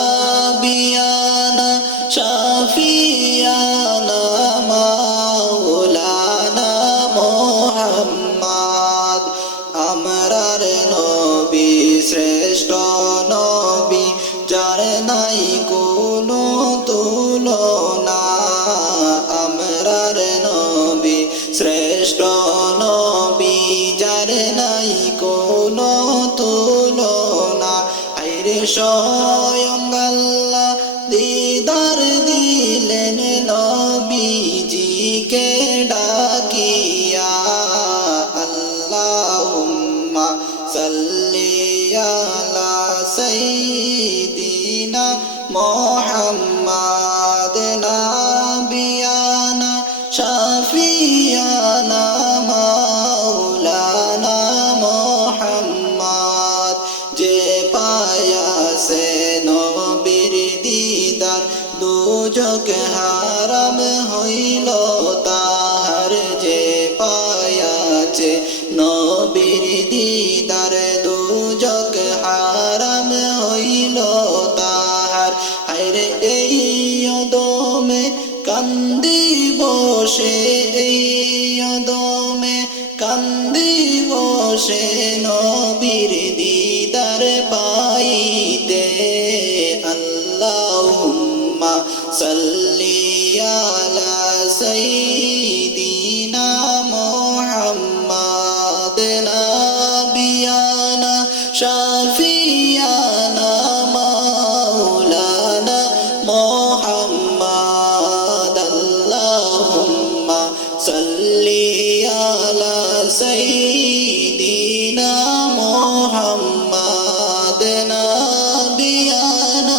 নাবিয়ানা শাফিয়ানা মাওলানা মুহাম্মদ আমরার নবী শ্রেষ্ঠ নবী যার নাই কোনো তুলনা আমরার নবী শ্রেষ্ঠ নবী যার নাই কোনো তুলনা আইরে স্বয়ং আল্লাহ দিদার দিলেন নবীজিকে ডাকিয়া আল্লাহুম্মা সাল্লি আলা সাইয়্যিদিনা মুহাম্মাদ নাবিয়ানা শাফিয়ানা মাওলানা মুহাম্মদ যে পায়াসে নবীর দিদার দুজক হারাম হইল তাহার যে পায়াছে নবীর দিদার দুজক হারাম হইল তাহার হায়রে এই অদমে কান্দি বসে এই অদমে কান্দি বসে নবীর দিদার পাইতে আল্লাহুম্মা সাল্লি আলা সাইয়্যিদিনা মুহাম্মাদ নাবিয়ানা শাফিয়ানা মাওলানা মুহাম্মদ আল্লাহুম্মা সাল্লি আলা সাইয়্যিদিনা মুহাম্মাদ নাবিয়ানা